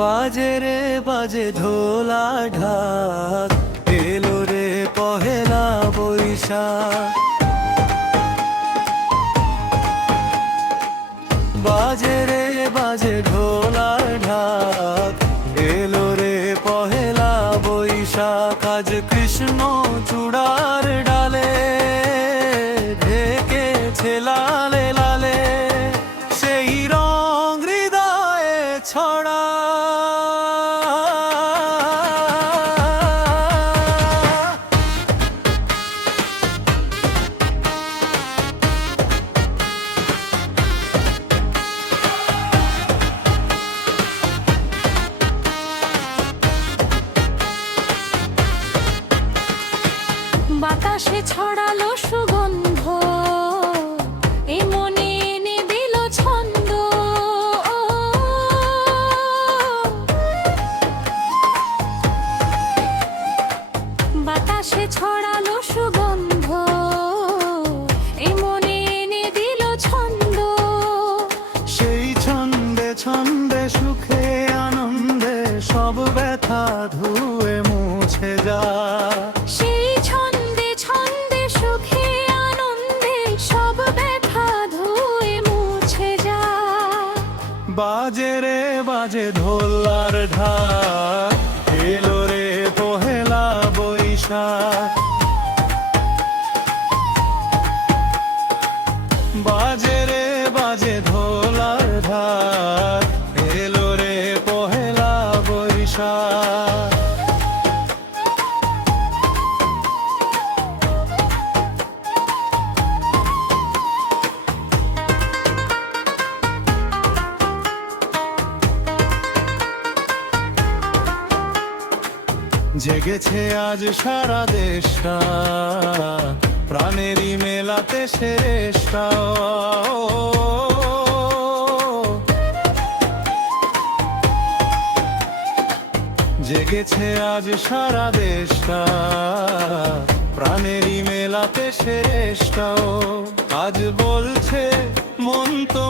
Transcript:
বাজে রে বাজে ঢোলা ঢাক, এলো রে পহেলা বৈশাখ। বাজে রে বাজে ঢোলা ঢাক, এলো রে পহেলা বৈশাখ। আজ কৃষ্ণ চূড়ার ডালে ঢেকেছে লালে লালে, সেই রং হৃদয়ে ছড়া। বাতাসে ছড়ালো সুগন্ধ, এ মনে এনে দিল ছন্দ। বাতাসে ছড়ালো সুগন্ধ, এ মনে এনে দিল ছন্দ। সেই ছন্দে ছন্দে সুখে আনন্দে সব ব্যথা ধুয়ে মুছে যা। সেই ছন্দে ছন্দে সুখে আনন্দে সব ব্যথা ধুয়ে মুছে যা। বাজে রে বাজে ঢোলার ঢাক, এলো রে পহেলা বৈশাখ। বাজে রে বাজে ঢোলার ঢাক, এলো রে পহেলা বৈশাখ। জেগেছে আজ সারা দেশটা, প্রাণেরই মেলাতে শেষটা। জেগেছে আজ সারা দেশটা, প্রাণেরই মেলাতে শেষটা। আজ বলছে মন তো